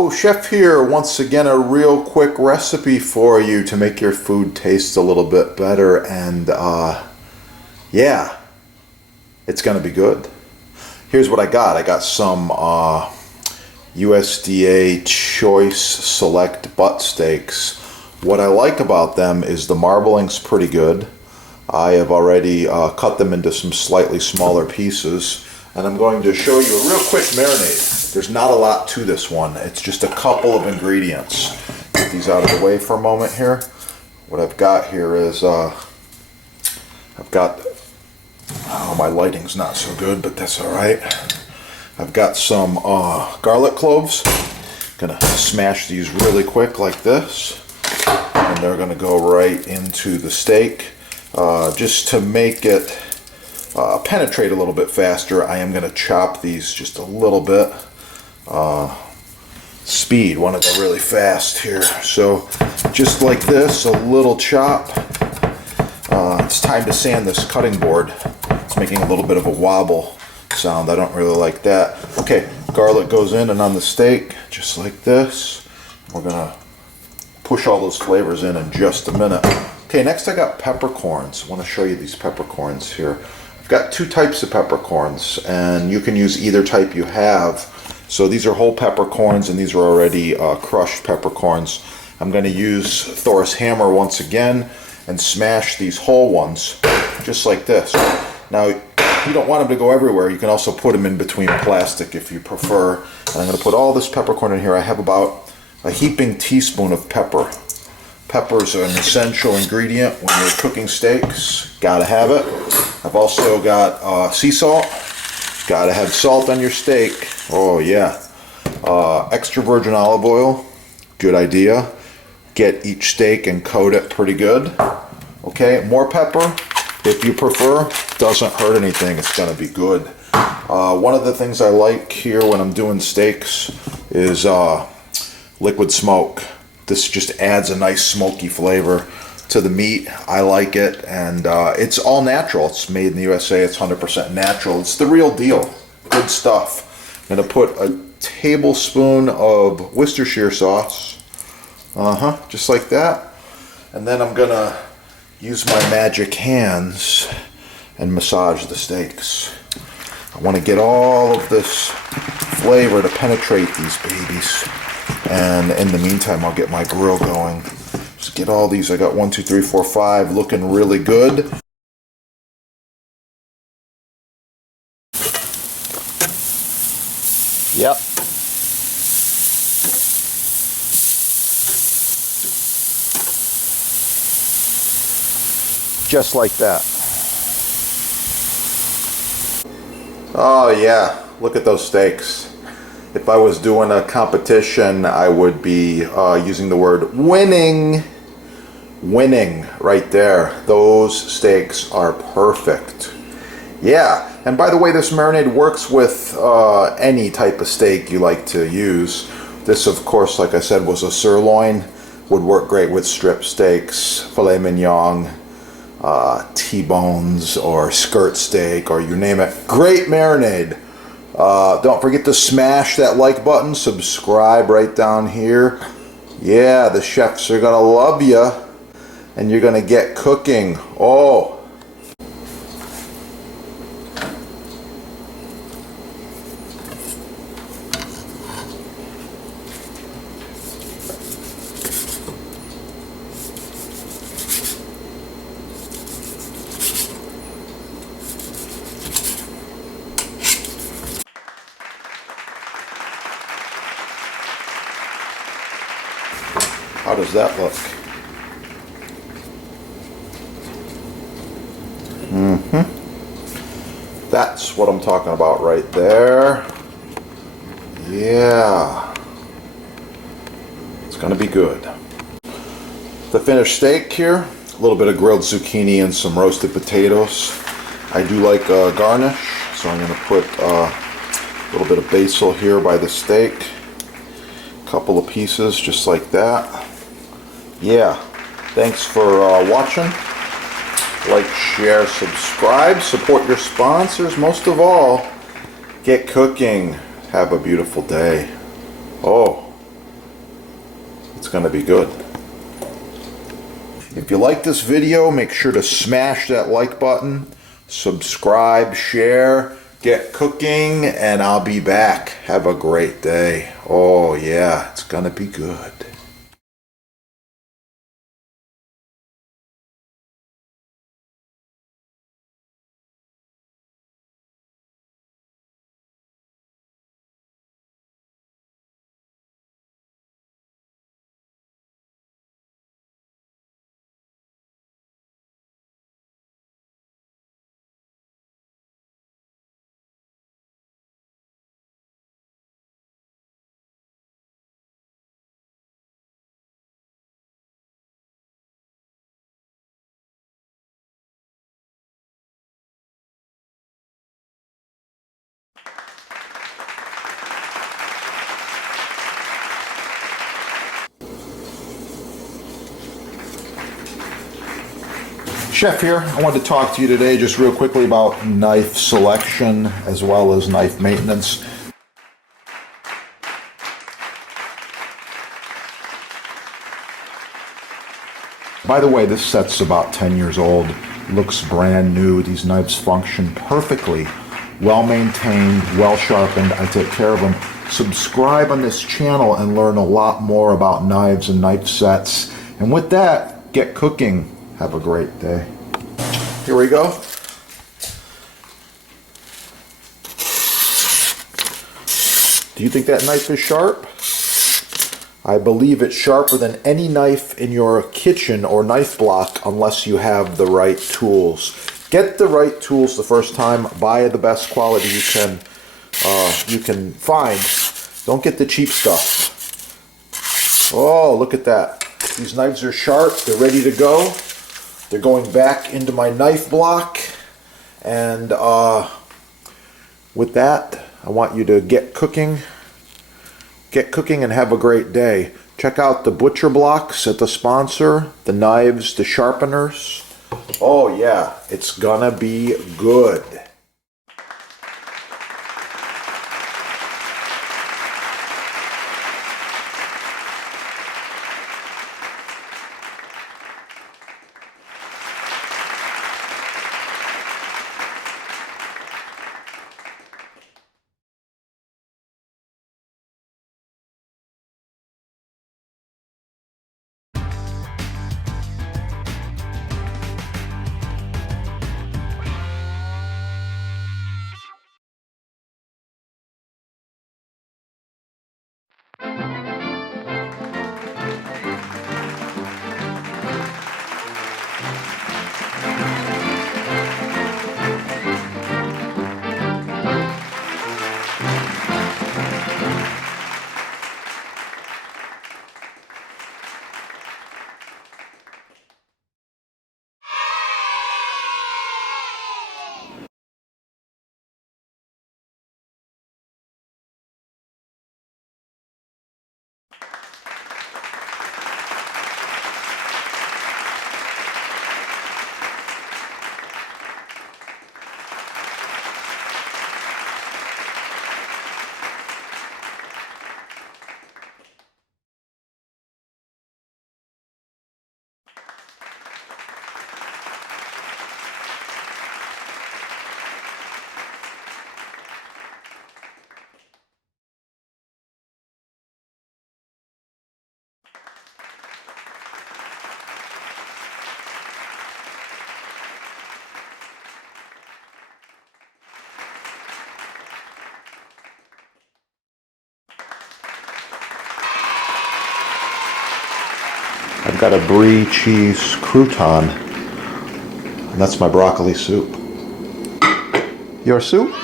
Hello, Chef here. Once again, a real quick recipe for you to make your food taste a little bit better, and yeah, it's gonna be good. Here's what I got. I got some USDA Choice Select butt steaks. What I like about them is the marbling's pretty good. I have already cut them into some slightly smaller pieces, and I'm going to show you a real quick marinade. There's not a lot to this one. It's just a couple of ingredients. Get these out of the way for a moment here. What I've got here is, I've got, oh, my lighting's not so good, but that's all right. I've got some garlic cloves. Gonna smash these really quick like this, and they're gonna go right into the steak. Just to make it penetrate a little bit faster, I am gonna chop these just a little bit. Speed, want to go really fast here. So just like this, a little chop. It's time to sand this cutting board. It's making a little bit of a wobble sound. I don't really like that. Okay, garlic goes in and on the steak, just like this. We're gonna push all those flavors in just a minute. Okay, next I got peppercorns. I want to show you these peppercorns here. I've got two types of peppercorns, and you can use either type you have. So these are whole peppercorns, and these are already crushed peppercorns. I'm going to use Thor's hammer once again and smash these whole ones, just like this. Now, you don't want them to go everywhere. You can also put them in between plastic if you prefer. And I'm going to put all this peppercorn in here. I have about a heaping teaspoon of pepper. Pepper's an essential ingredient when you're cooking steaks. Gotta have it. I've also got sea salt. Gotta have salt on your steak. Oh yeah. Extra virgin olive oil. Good idea. Get each steak and coat it pretty good. Okay, more pepper if you prefer. Doesn't hurt anything. It's gonna be good. One of the things I like here when I'm doing steaks is liquid smoke. This just adds a nice smoky flavor to the meat. I like it, and it's all natural. It's made in the USA. It's 100% natural. It's the real deal. Good stuff. I'm gonna put a tablespoon of Worcestershire sauce. Just like that. And then I'm gonna use my magic hands and massage the steaks. I want to get all of this flavor to penetrate these babies. And in the meantime, I'll get my grill going. Just get all these. I got 1, 2, 3, 4, 5 looking really good. Yep. Just like that. Oh yeah, look at those steaks. If I was doing a competition, I would be using the word winning. Winning right there. Those steaks are perfect. Yeah, and by the way, this marinade works with any type of steak you like to use. This, of course, like I said, was a sirloin. Would work great with strip steaks, filet mignon, T-bones, or skirt steak, or you name it. Great marinade. Don't forget to smash that like button, subscribe right down here. Yeah, the chefs are gonna love you, and you're gonna get cooking. Oh. How does that look? That's what I'm talking about right there. Yeah. It's gonna be good. The finished steak here, a little bit of grilled zucchini and some roasted potatoes. I do like garnish, so I'm gonna put a little bit of basil here by the steak. A couple of pieces just like that. Yeah, thanks for watching. Like, share, subscribe, support your sponsors. Most of all, get cooking. Have a beautiful day. Oh. It's going to be good. If you like this video, make sure to smash that like button, subscribe, share, get cooking, and I'll be back. Have a great day. Oh yeah, it's going to be good. Chef here. I wanted to talk to you today just real quickly about knife selection as well as knife maintenance. By the way, this set's about 10 years old. Looks brand new. These knives function perfectly. Well maintained, well sharpened. I take care of them. Subscribe on this channel and learn a lot more about knives and knife sets. And with that, get cooking. Have a great day. Here we go. Do you think that knife is sharp? I believe it's sharper than any knife in your kitchen or knife block unless you have the right tools. Get the right tools the first time. Buy the best quality you can find. Don't get the cheap stuff. Oh, look at that. These knives are sharp. They're ready to go. They're going back into my knife block. And with that, I want you to get cooking. Get cooking and have a great day. Check out the butcher blocks at the sponsor, the knives, the sharpeners. Oh yeah, it's gonna be good. I've got a brie cheese crouton, and that's my broccoli soup. Your soup?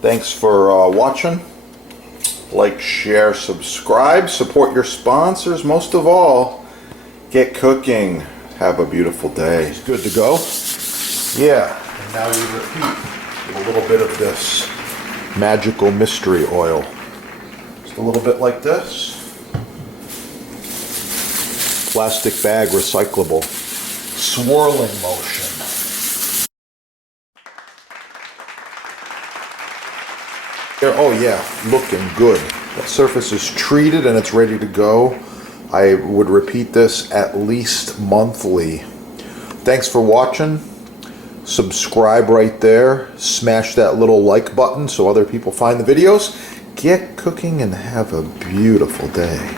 Thanks for watching. Like, share, subscribe, support your sponsors. Most of all, get cooking. Have a beautiful day. It's good to go. Yeah, and now we repeat with a little bit of this magical mystery oil. Just a little bit like this. Plastic bag, recyclable. Swirling motion. Oh yeah, looking good. That surface is treated and it's ready to go. I would repeat this at least monthly. Thanks for watching. Subscribe right there. Smash that little like button so other people find the videos. Get cooking and have a beautiful day.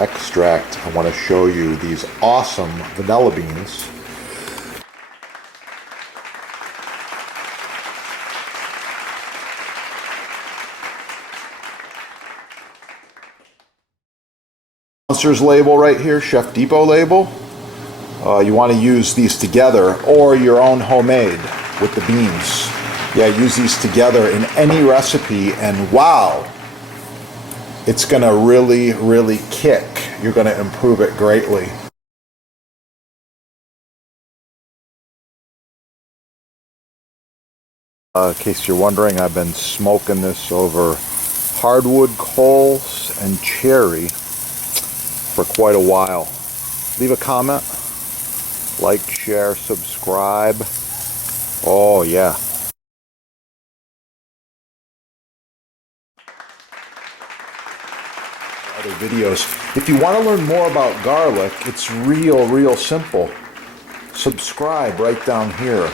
Extract. I want to show you these awesome vanilla beans. Sponsor's label right here, Chef Depot label. You want to use these together or your own homemade with the beans. Yeah, use these together in any recipe and wow, it's going to really kick. You're going to improve it greatly. In case you're wondering, I've been smoking this over hardwood coals and cherry for quite a while. Leave a comment, like, share, subscribe. Oh yeah. Other videos. If you want to learn more about garlic, it's real simple. Subscribe right down here.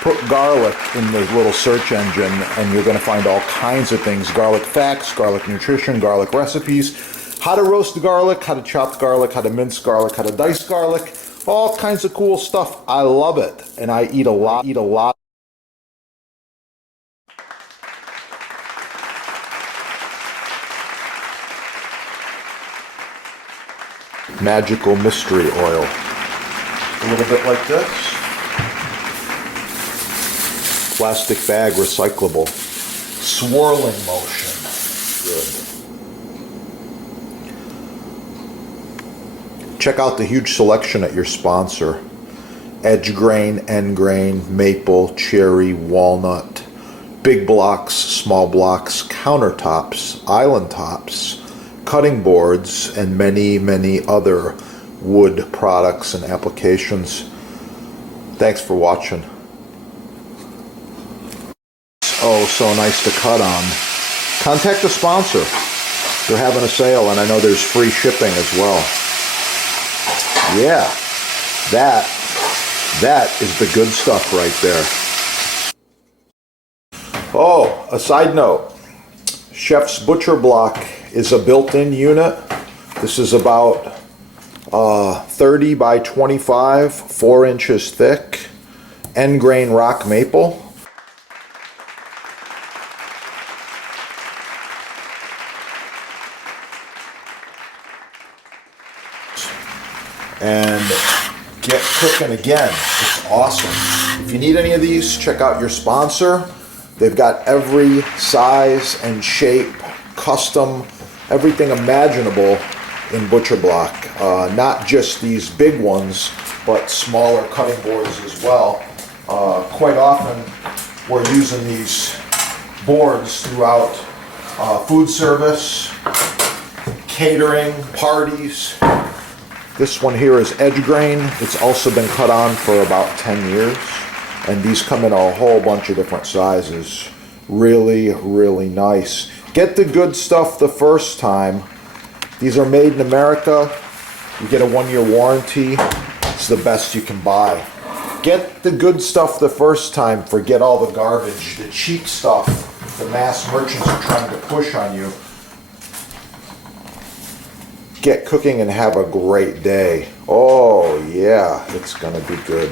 Put garlic in the little search engine and you're going to find all kinds of things. Garlic facts, garlic nutrition, garlic recipes, how to roast garlic, how to chop garlic, how to mince garlic, how to dice garlic, all kinds of cool stuff. I love it and I eat a lot. Magical mystery oil. A little bit like this. Plastic bag, recyclable. Swirling motion. Good. Check out the huge selection at your sponsor. Edge grain, end grain, maple, cherry, walnut, big blocks, small blocks, countertops, island tops, cutting boards, and many other wood products and applications. Thanks for watching. Oh, so nice to cut on. Contact the sponsor. They're having a sale and I know there's free shipping as well. Yeah, that is the good stuff right there. Oh, a side note. Chef's Butcher Block is a built-in unit. This is about 30 by 25, 4 inches thick, end grain rock maple. And get cooking again. It's awesome. If you need any of these, check out your sponsor. They've got every size and shape, custom, everything imaginable in Butcher Block. Not just these big ones, but smaller cutting boards as well. Quite often we're using these boards throughout food service, catering, parties. This one here is edge grain. It's also been cut on for about 10 years. And these come in a whole bunch of different sizes. Really nice. Get the good stuff the first time. These are made in America. You get a 1-year warranty. It's the best you can buy. Get the good stuff the first time. Forget all the garbage, the cheap stuff the mass merchants are trying to push on you. Get cooking and have a great day. Oh yeah, it's gonna be good.